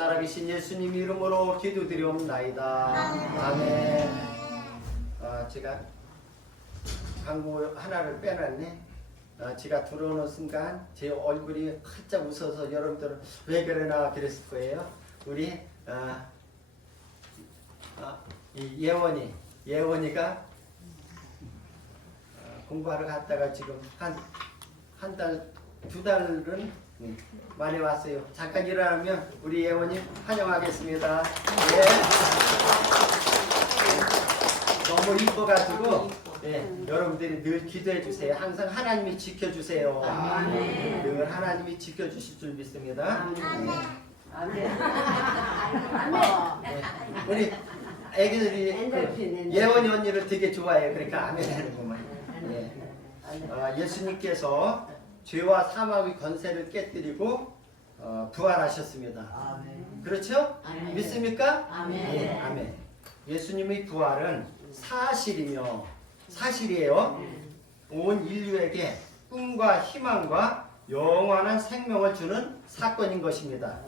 살아계신 예수님 이름으로 기도드리옵나이다. 아멘. 제가 광고 하나를 빼놨네. 제가 들어오는 순간 제 얼굴이 활짝 웃어서 여러분들은 왜 그러나 그랬을 거예요. 우리 이 예원이가 공부하러 갔다가 지금 한 달, 2달은 만에 왔어요. 잠깐 일어나면 우리 예원이 환영하겠습니다. 네. 너무 이뻐가지고 여러분들이 늘 기도해 주세요. 항상 하나님이 지켜주세요. 늘 하나님이 지켜주실 줄 믿습니다. 우리 애기들이 예원이 언니를 되게 좋아해요. 그러니까 아멘 하는구만. 예수님께서 죄와 사망의 권세를 깨뜨리고 부활하셨습니다. 그렇죠? 믿습니까? 예, 아멘. 예수님의 부활은 사실이에요. 온 인류에게 꿈과 희망과 영원한 생명을 주는 사건인 것입니다.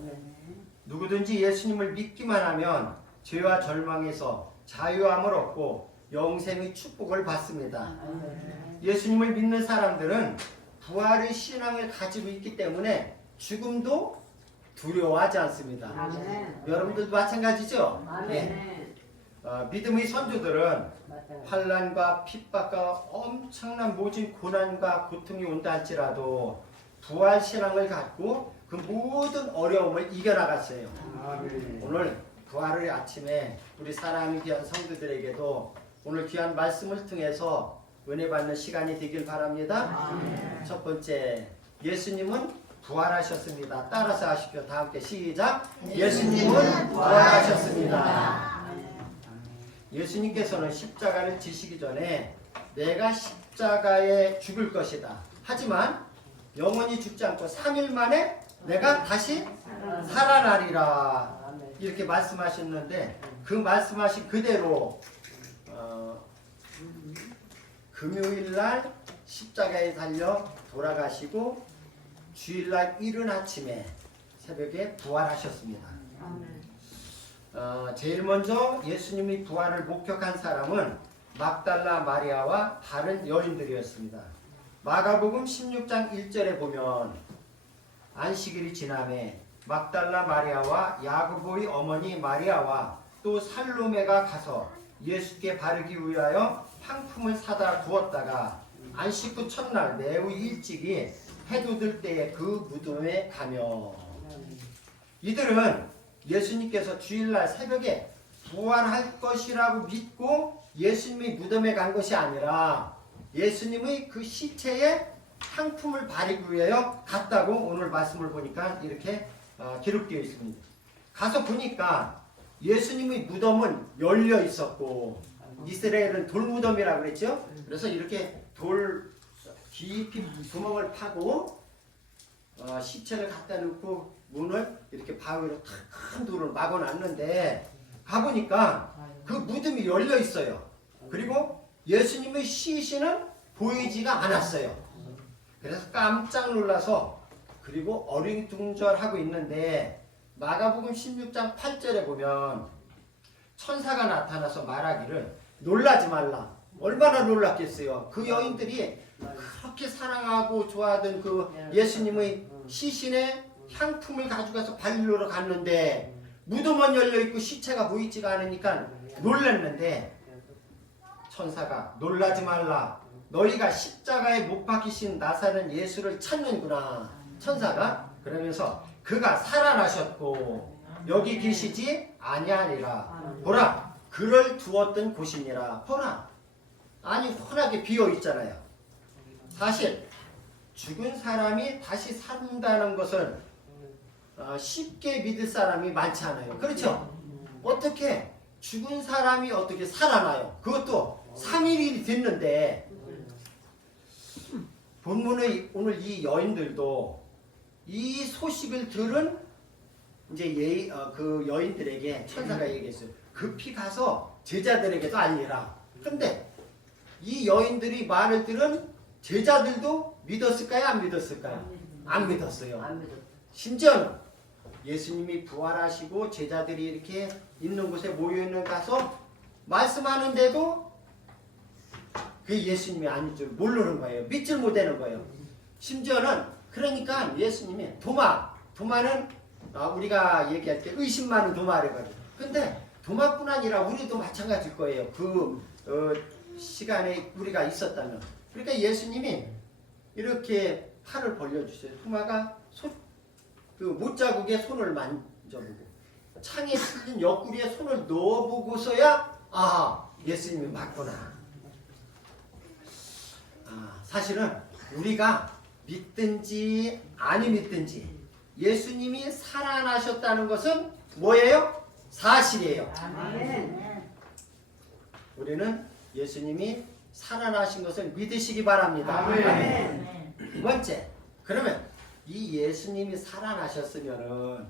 누구든지 예수님을 믿기만 하면 죄와 절망에서 자유함을 얻고 영생의 축복을 받습니다. 예수님을 믿는 사람들은 부활의 신앙을 가지고 있기 때문에 죽음도 두려워하지 않습니다. 여러분들도 마찬가지죠? 네. 믿음의 선조들은 환난과 핍박과 엄청난 모진 고난과 고통이 온다 할지라도 부활 신앙을 갖고 그 모든 어려움을 이겨나갔어요. 오늘 부활의 아침에 우리 사랑하는 귀한 성도들에게도 오늘 귀한 말씀을 통해서 은혜 받는 시간이 되길 바랍니다. 첫 번째, 예수님은 부활하셨습니다. 따라서 하십시오. 다 함께 시작. 예수님은 부활하셨습니다. 예수님께서는 십자가를 지시기 전에 내가 십자가에 죽을 것이다. 하지만 영원히 죽지 않고 3일 만에 내가 다시 살아나리라. 이렇게 말씀하셨는데 그 말씀하신 그대로 금요일날 십자가에 달려 돌아가시고 주일날 이른 아침에 새벽에 부활하셨습니다. 제일 먼저 예수님이 부활을 목격한 사람은 막달라 마리아와 다른 여인들이었습니다. 마가복음 16장 1절에 보면 안식일이 지남에 막달라 마리아와 야고보의 어머니 마리아와 또 살로메가 가서 예수께 바르기 위하여 향품을 사다 부었다가 안식 후 첫날 매우 일찍이 해돋을 때에 그 무덤에 가며 이들은 예수님께서 주일날 새벽에 부활할 것이라고 믿고 예수님이 무덤에 간 것이 아니라 예수님의 그 시체에 향품을 바르기 위하여 갔다고 오늘 말씀을 보니까 이렇게 기록되어 있습니다. 가서 보니까 예수님의 무덤은 열려 있었고 이스라엘은 돌무덤이라고 그랬죠. 그래서 이렇게 돌 깊이 구멍을 파고 시체를 갖다 놓고 문을 이렇게 바위로 큰 돌을 막아놨는데 가보니까 그 무덤이 열려 있어요. 그리고 예수님의 시신은 보이지가 않았어요. 그래서 깜짝 놀라서 그리고 어리둥절하고 있는데 마가복음 16장 8절에 보면 천사가 나타나서 말하기를 놀라지 말라. 얼마나 놀랐겠어요. 그 여인들이 그렇게 사랑하고 좋아하던 그 예수님의 시신에 향품을 가져가서 바르러 갔는데 무덤은 열려있고 시체가 보이지가 않으니까 놀랐는데 천사가 놀라지 말라. 너희가 십자가에 못 박히신 나사렛 예수를 찾는구나. 천사가 그러면서 그가 살아나셨고 여기 계시지 아니하니라. 보라 그를 두었던 곳이니라. 보라 아니 훤하게 비어있잖아요. 사실 죽은 사람이 다시 산다는 것은 쉽게 믿을 사람이 많지 않아요. 그렇죠? 어떻게 죽은 사람이 어떻게 살아나요? 그것도 3일이 됐는데 본문의 오늘 이 여인들도 이 소식을 들은 이제 그 여인들에게 천사가 얘기했어요. 급히 가서 제자들에게도 알리라. 근데 이 여인들이 말을 들은 제자들도 믿었을까요? 안 믿었을까요? 안 믿었어요. 심지어는 예수님이 부활하시고 제자들이 이렇게 있는 곳에 모여있는 가서 말씀하는데도 그 예수님이 아닐 줄 모르는 거예요. 믿질 못하는 거예요. 심지어는 그러니까 예수님이 도마는 우리가 얘기할 때 의심 많은 도마래거든요. 근데 도마뿐 아니라 우리도 마찬가지일 거예요. 그 시간에 우리가 있었다면. 그러니까 예수님이 이렇게 팔을 벌려주세요. 도마가 그 못자국에 손을 만져보고 창에 찔린 옆구리에 손을 넣어보고서야 예수님이 맞구나. 사실은 우리가 믿든지 아니 믿든지 예수님이 살아나셨다는 것은 뭐예요? 사실이에요. 아멘. 우리는 예수님이 살아나신 것을 믿으시기 바랍니다. 아멘. 두 번째, 그러면 이 예수님이 살아나셨으면은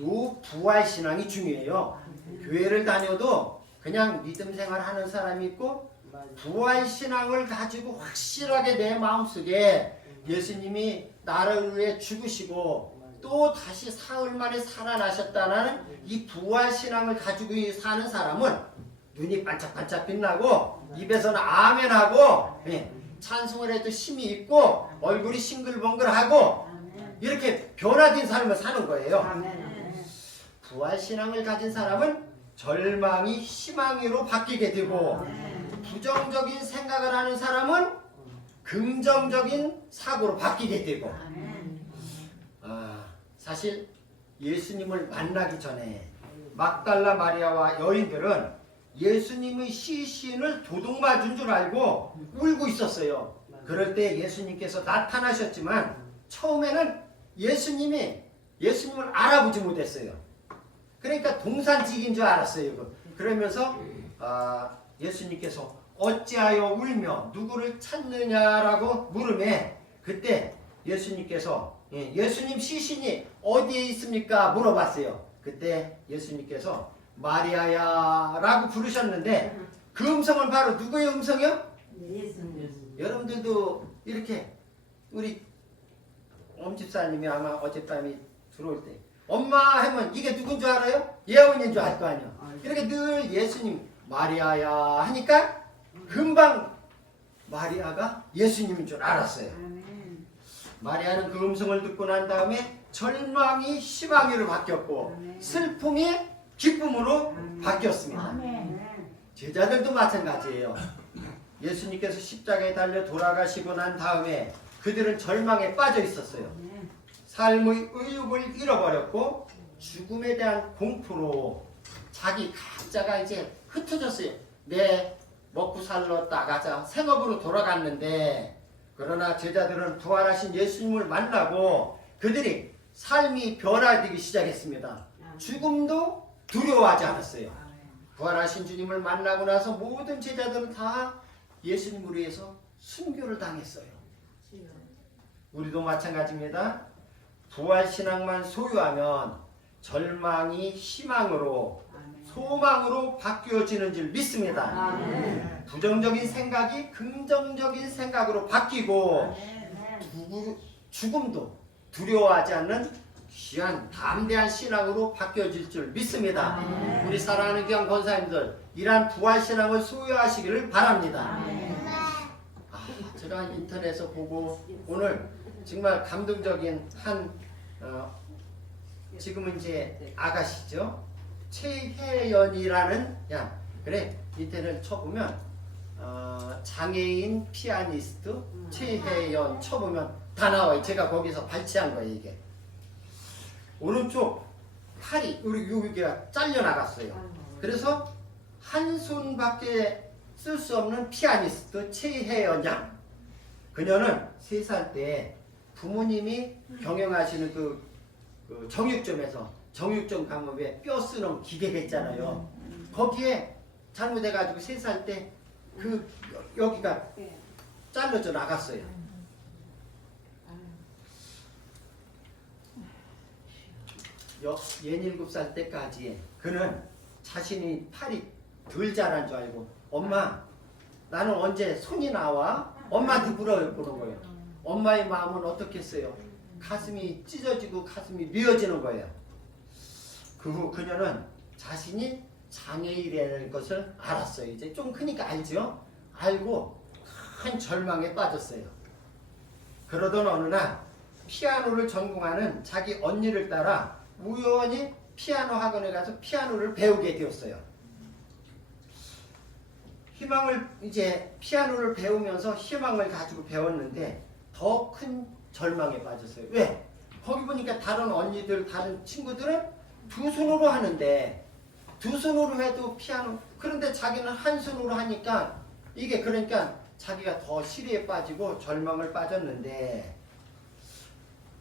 요 부활 신앙이 중요해요. 교회를 다녀도 그냥 믿음 생활하는 사람이 있고 부활 신앙을 가지고 확실하게 내 마음속에 예수님이 나를 위해 죽으시고 또 다시 사흘 만에 살아나셨다는 이 부활 신앙을 가지고 사는 사람은 눈이 반짝반짝 빛나고 입에서는 아멘하고 찬송을 해도 힘이 있고 얼굴이 싱글벙글하고 이렇게 변화된 삶을 사는 거예요. 부활 신앙을 가진 사람은 절망이 희망으로 바뀌게 되고 부정적인 생각을 하는 사람은 긍정적인 사고로 바뀌게 되고 사실 예수님을 만나기 전에 막달라 마리아와 여인들은 예수님의 시신을 도둑맞은 줄 알고 울고 있었어요. 그럴 때 예수님께서 나타나셨지만 처음에는 예수님을 알아보지 못했어요. 그러니까 동산직인 줄 알았어요. 그러면서 예수님께서 어찌하여 울며 누구를 찾느냐라고 물으매 그때 예수님께서 예수님 시신이 어디에 있습니까? 물어봤어요. 그때 예수님께서 마리아야 라고 부르셨는데 그 음성은 바로 누구의 음성이요? 예수님. 여러분들도 이렇게 우리 엄집사님이 아마 어젯밤에 들어올 때 엄마 하면 이게 누군 줄 알아요? 예언인 줄 알 거 아니야. 이렇게 늘 예수님 마리아야 하니까 금방 마리아가 예수님인 줄 알았어요. 마리아는 그 음성을 듣고 난 다음에 절망이 희망으로 바뀌었고 슬픔이 기쁨으로 바뀌었습니다. 제자들도 마찬가지예요. 예수님께서 십자가에 달려 돌아가시고 난 다음에 그들은 절망에 빠져 있었어요. 삶의 의욕을 잃어버렸고 죽음에 대한 공포로 자기 각자가 이제 흩어졌어요. 내 먹고 살러 나가자 생업으로 돌아갔는데 그러나 제자들은 부활하신 예수님을 만나고 그들이 삶이 변화되기 시작했습니다. 죽음도 두려워하지 않았어요. 부활하신 주님을 만나고 나서 모든 제자들은 다 예수님을 위해서 순교를 당했어요. 우리도 마찬가지입니다. 부활신앙만 소유하면 절망이 희망으로 소망으로 바뀌어지는 줄 믿습니다. 부정적인 생각이 긍정적인 생각으로 바뀌고 죽음도 두려워하지 않는 귀한 담대한 신앙으로 바뀌어질 줄 믿습니다. 우리 사랑하는 귀한 권사님들 이러한 부활신앙을 소유하시기를 바랍니다. 제가 인터넷에서 보고 오늘 정말 감동적인 지금은 이제 아가씨죠. 최혜연이라는 그래 인터넷 쳐보면 장애인 피아니스트 최혜연 쳐보면 다 나와요. 제가 거기서 발췌한 거예요. 이게 오른쪽 팔이 여기가 잘려 나갔어요. 그래서 한 손밖에 쓸 수 없는 피아니스트 최혜연 양. 그녀는 3살 때 부모님이 경영하시는 그 정육점에서 정육점 강업에 뼈 쓰는 기계가 있잖아요. 거기에 잘못해가지고 3살 때 여기가 잘려져 나갔어요. 얘 7살 때까지 그는 자신이 팔이 덜 자란 줄 알고 엄마 나는 언제 손이 나와? 엄마한테 물어보는 거예요. 엄마의 마음은 어떻겠어요? 가슴이 찢어지고 가슴이 미어지는 거예요. 그 후 그녀는 자신이 장애인이라는 것을 알았어요. 이제 좀 크니까 알죠? 알고 큰 절망에 빠졌어요. 그러던 어느 날 피아노를 전공하는 자기 언니를 따라 우연히 피아노 학원에 가서 피아노를 배우게 되었어요. 희망을 이제 피아노를 배우면서 희망을 가지고 배웠는데 더 큰 절망에 빠졌어요. 왜? 거기 보니까 다른 언니들, 다른 친구들은 두 손으로 하는데 두 손으로 해도 피아노 그런데 자기는 한 손으로 하니까 이게 그러니까 자기가 더 시리에 빠지고 절망을 빠졌는데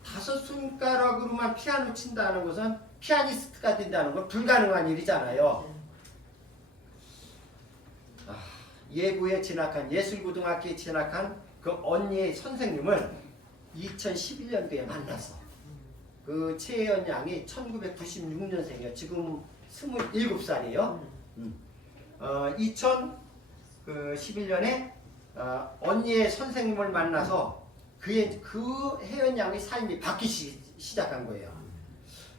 다섯 손가락으로만 피아노 친다는 것은 피아니스트가 된다는 건 불가능한 일이잖아요. 예고에 진학한 예술고등학교에 진학한 그 언니의 선생님을 2011년도에 만났어. 그 최혜연 양이 1996년생이에요. 지금 27살이에요. 2011년에 언니의 선생님을 만나서 그 혜연 양의 삶이 바뀌기 시작한 거예요.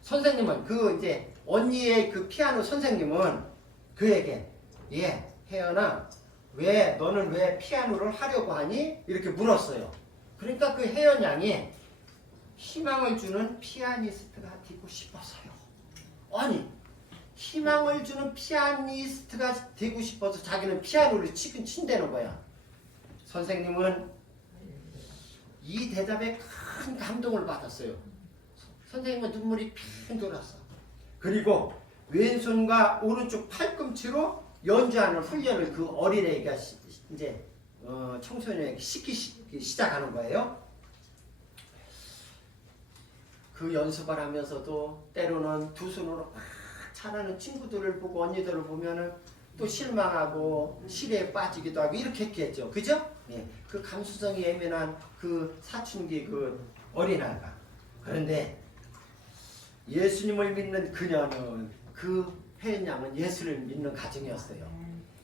선생님은 그 이제 언니의 그 피아노 선생님은 그에게 혜연아 너는 왜 피아노를 하려고 하니? 이렇게 물었어요. 그러니까 그 혜연 양이 희망을 주는 피아니스트가 되고 싶어서요. 아니 희망을 주는 피아니스트가 되고 싶어서 자기는 피아노를 친다는 거야. 선생님은 이 대답에 큰 감동을 받았어요. 선생님은 눈물이 핑 돌았어. 그리고 왼손과 오른쪽 팔꿈치로 연주하는 훈련을 그 어린애가 이제 청소년에게 시키기 시작하는 거예요. 그 연습을 하면서도 때로는 두 손으로 막 잘하는 친구들을 보고 언니들을 보면은 또 실망하고 시리에 빠지기도 하고 이렇게 했겠죠. 그죠? 네. 그 감수성이 예민한 그 사춘기 그 어린아이가. 그런데 예수님을 믿는 그녀는 그 혜연 양은 예수를 믿는 가정이었어요.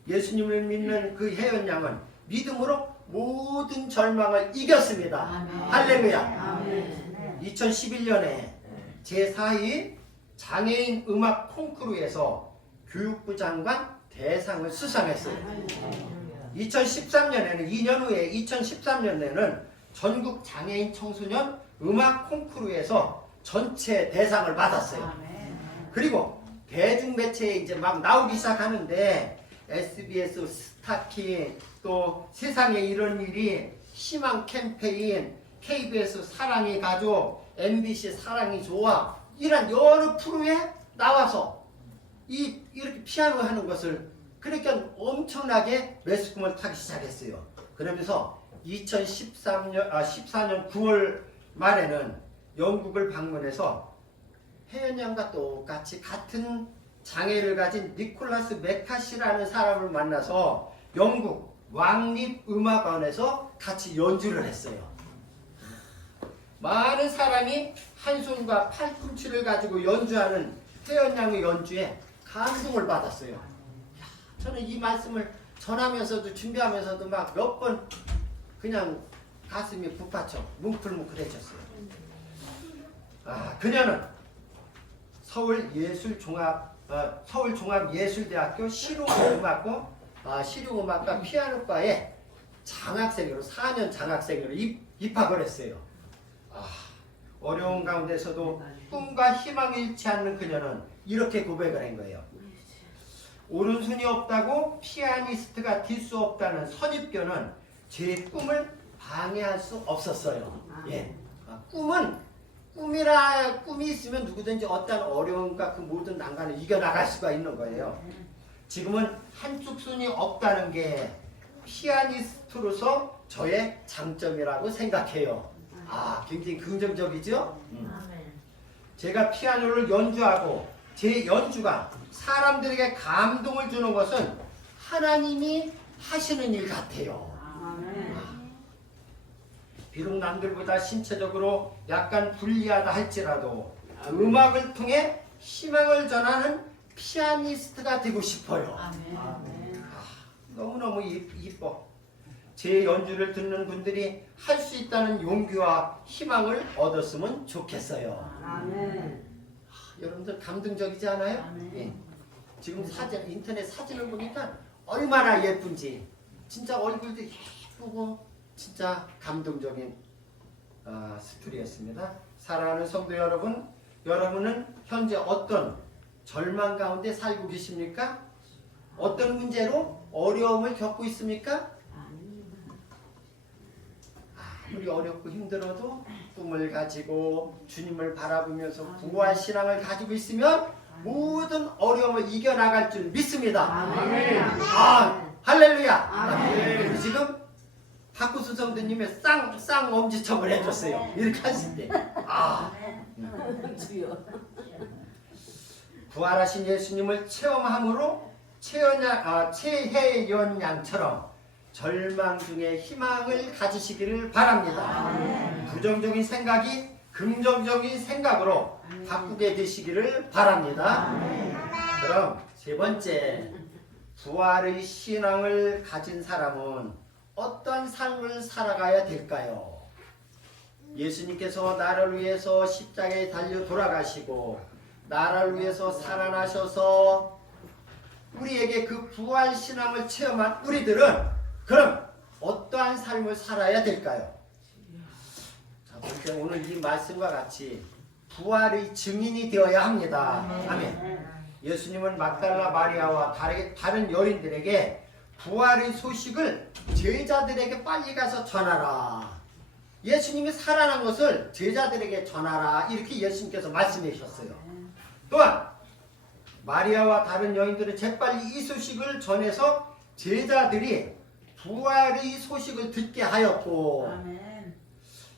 예수님을 믿는 그 혜연 양은 믿음으로 모든 절망을 이겼습니다. 할렐루야. 2011년에 제4위 장애인 음악 콩쿠르에서 교육부 장관 대상을 수상했어요. 2013년에는 2년 후에 2013년에는 전국 장애인 청소년 음악 콩쿠르에서 전체 대상을 받았어요. 그리고 대중매체에 이제 막 나오기 시작하는데 SBS 스타킹 또 세상에 이런 일이 희망 캠페인 KBS 사랑의 가족 MBC 사랑이 좋아 이런 여러 프로에 나와서 이렇게 피아노 하는 것을 그러니까 엄청나게 매스컴을 타기 시작했어요. 그러면서 2014년 9월 말에는 영국을 방문해서 혜연 양과 똑같이 같은 장애를 가진 니콜라스 메카시라는 사람을 만나서 영국 왕립음악원에서 같이 연주를 했어요. 많은 사람이 한 손과 팔꿈치를 가지고 연주하는 혜연 양의 연주에 감동을 받았어요. 저는 이 말씀을 전하면서도 준비하면서도 막 몇 번 그냥 가슴이 북받쳐 뭉클뭉클해졌어요. 그녀는 서울종합예술대학교 실용음악과 피아노과에 장학생으로 4년 장학생으로 입학을 했어요. 어려운 가운데서도 꿈과 희망이 잃지 않는 그녀는 이렇게 고백을 한 거예요. 오른손이 없다고 피아니스트가 될 수 없다는 선입견은 제 꿈을 방해할 수 없었어요. 꿈이 있으면 누구든지 어떤 어려움과 그 모든 난관을 이겨나갈 수가 있는 거예요. 지금은 한쪽 손이 없다는 게 피아니스트로서 저의 장점이라고 생각해요. 굉장히 긍정적이죠? 제가 피아노를 연주하고 제 연주가 사람들에게 감동을 주는 것은 하나님이 하시는 일 같아요. 비록 남들보다 신체적으로 약간 불리하다 할지라도 음악을 통해 희망을 전하는 피아니스트가 되고 싶어요. 너무너무 이뻐. 제 연주를 듣는 분들이 할 수 있다는 용기와 희망을 얻었으면 좋겠어요. 여러분들 감동적이지 않아요? 아멘. 예. 지금 사진 인터넷 사진을 보니까 얼마나 예쁜지 진짜 얼굴도 예쁘고 진짜 감동적인 스토리였습니다. 사랑하는 성도 여러분, 여러분은 현재 어떤 절망 가운데 살고 계십니까? 어떤 문제로 어려움을 겪고 있습니까? 아무리 어렵고 힘들어도 꿈을 가지고 주님을 바라보면서 부활 신앙을 가지고 있으면 모든 어려움을 이겨나갈 줄 믿습니다. 아멘. 할렐루야. 아멘. 그리고 지금 박구수 성도님의 쌍 엄지척을 해줬어요. 이렇게 하실 때. 주여. 부활하신 예수님을 체험함으로 최혜연 양처럼 절망 중에 희망을 가지시기를 바랍니다. 부정적인 생각이 긍정적인 생각으로 바꾸게 되시기를 바랍니다. 그럼 세 번째, 부활의 신앙을 가진 사람은 어떤 삶을 살아가야 될까요? 예수님께서 나를 위해서 십자가에 달려 돌아가시고 나를 위해서 살아나셔서 우리에게 그 부활 신앙을 체험한 우리들은 그럼 어떠한 삶을 살아야 될까요? 자, 그러니까 오늘 이 말씀과 같이 부활의 증인이 되어야 합니다. 아멘. 예수님은 막달라 마리아와 다른 여인들에게 부활의 소식을 제자들에게 빨리 가서 전하라. 예수님이 살아난 것을 제자들에게 전하라. 이렇게 예수님께서 말씀해 주셨어요. 또한 마리아와 다른 여인들은 재빨리 이 소식을 전해서 제자들이 부활의 소식을 듣게 하였고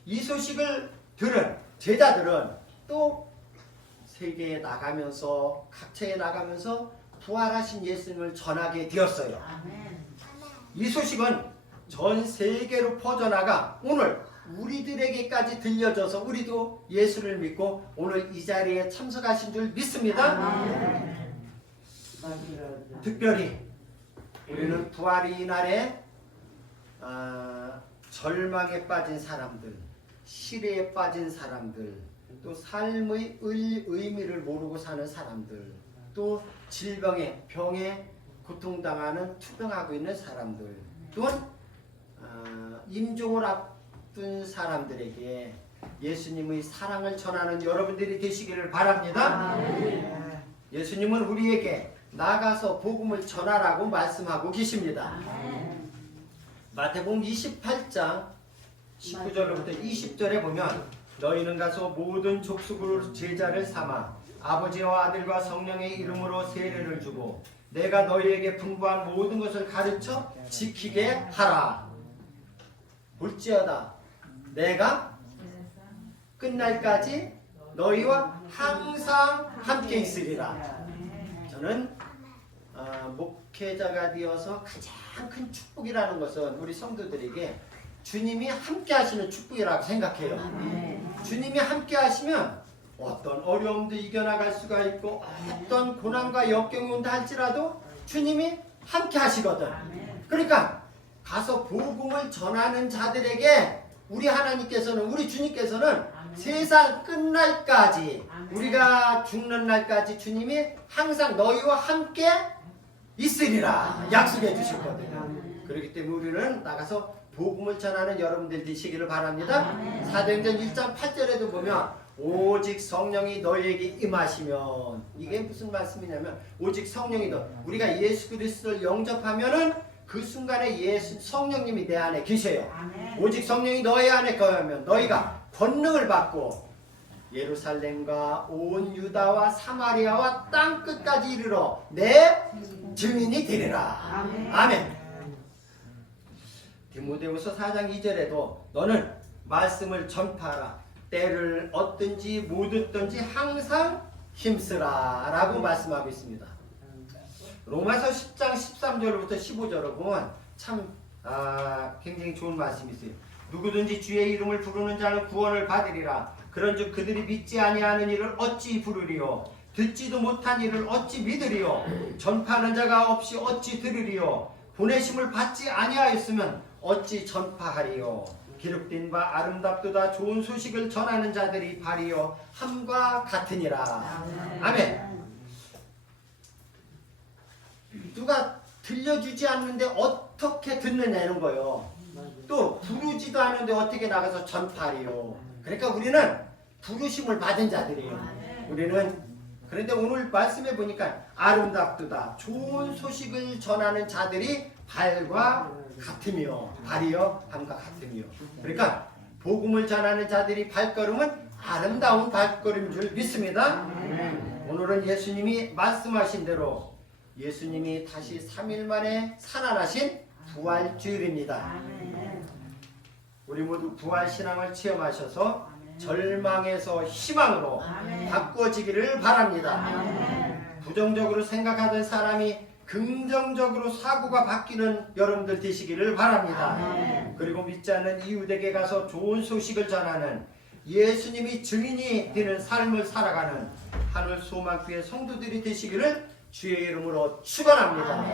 이 소식을 들은 제자들은 또 세계에 나가면서 각처에 나가면서 부활하신 예수님을 전하게 되었어요. 이 소식은 전 세계로 퍼져나가 오늘 우리들에게까지 들려져서 우리도 예수를 믿고 오늘 이 자리에 참석하신 줄 믿습니다. 특별히 우리는 부활의 날에 절망에 빠진 사람들, 시대에 빠진 사람들, 또 삶의 의미를 모르고 사는 사람들, 또 질병에 병에 고통당하는 투병하고 있는 사람들, 또한 임종을 앞둔 사람들에게 예수님의 사랑을 전하는 여러분들이 되시기를 바랍니다. 예수님은 우리에게 나가서 복음을 전하라고 말씀하고 계십니다. 마태복음 28장 19절부터 20절에 보면 너희는 가서 모든 족속으로 제자를 삼아 아버지와 아들과 성령의 이름으로 세례를 주고 내가 너희에게 분부한 모든 것을 가르쳐 지키게 하라. 볼지어다 내가 끝날까지 너희와 항상 함께 있으리라. 저는 목회자가 되어서 가장 큰 축복이라는 것은 우리 성도들에게 주님이 함께 하시는 축복이라고 생각해요. 주님이 함께 하시면 어떤 어려움도 이겨나갈 수가 있고 어떤 고난과 역경이 온다 할지라도 주님이 함께 하시거든. 그러니까 가서 복음을 전하는 자들에게 우리 하나님께서는 우리 주님께서는 세상 끝날까지 우리가 죽는 날까지 주님이 항상 너희와 함께 있으리라 약속해 주셨거든요. 그렇기 때문에 우리는 나가서 복음을 전하는 여러분들 되시기를 바랍니다. 사도행전 1장 8절에도 보면 오직 성령이 너희에게 임하시면, 이게 무슨 말씀이냐면 오직 성령이 우리가 예수 그리스도를 영접하면은 그 순간에 성령님이 내 안에 계셔요. 오직 성령이 너희 안에 거하면 너희가 권능을 받고 예루살렘과 온 유다와 사마리아와 땅 끝까지 이르러 내 증인이 되리라. 아멘. 디모데후서 4장 2절에도 너는 말씀을 전파하라. 때를 얻든지 못 얻든지 항상 힘쓰라 라고 말씀하고 있습니다. 로마서 10장 13절부터 15절을 보면 참 굉장히 좋은 말씀이 있어요. 누구든지 주의 이름을 부르는 자는 구원을 받으리라. 그런즉 그들이 믿지 아니하는 일을 어찌 부르리요? 듣지도 못한 일을 어찌 믿으리요? 전파하는 자가 없이 어찌 들으리요? 보내심을 받지 아니하였으면 어찌 전파하리요? 기록된 바 아름답도다 좋은 소식을 전하는 자들이 발이요 함과 같으니라. 아멘. 누가 들려주지 않는데 어떻게 듣느냐 이런 거예요. 또 부르지도 않는데 어떻게 나가서 전파해요. 그러니까 우리는 부르심을 받은 자들이에요. 우리는 그런데 오늘 말씀해 보니까 아름답도다 좋은 소식을 전하는 자들이 발과 같으며 발이요 함과 같으며 그러니까 복음을 전하는 자들이 발걸음은 아름다운 발걸음인 줄 믿습니다. 오늘은 예수님이 말씀하신 대로 예수님이 다시 3일 만에 살아나신 부활주일입니다. 우리 모두 부활신앙을 체험하셔서 절망에서 희망으로 바꿔지기를 바랍니다. 부정적으로 생각하던 사람이 긍정적으로 사고가 바뀌는 여러분들 되시기를 바랍니다. 그리고 믿지 않는 이웃에게 가서 좋은 소식을 전하는 예수님이 증인이 되는 삶을 살아가는 하늘 소망교회 성도들이 되시기를 주의 이름으로 축원합니다.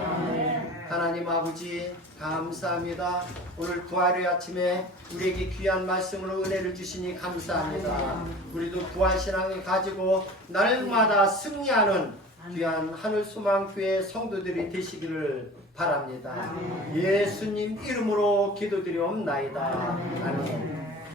하나님 아버지 감사합니다. 오늘 부활의 아침에 우리에게 귀한 말씀으로 은혜를 주시니 감사합니다. 우리도 부활신앙을 가지고 날마다 승리하는 귀한 하늘소망교회 성도들이 되시기를 바랍니다. 예수님 이름으로 기도드리옵나이다. 아멘.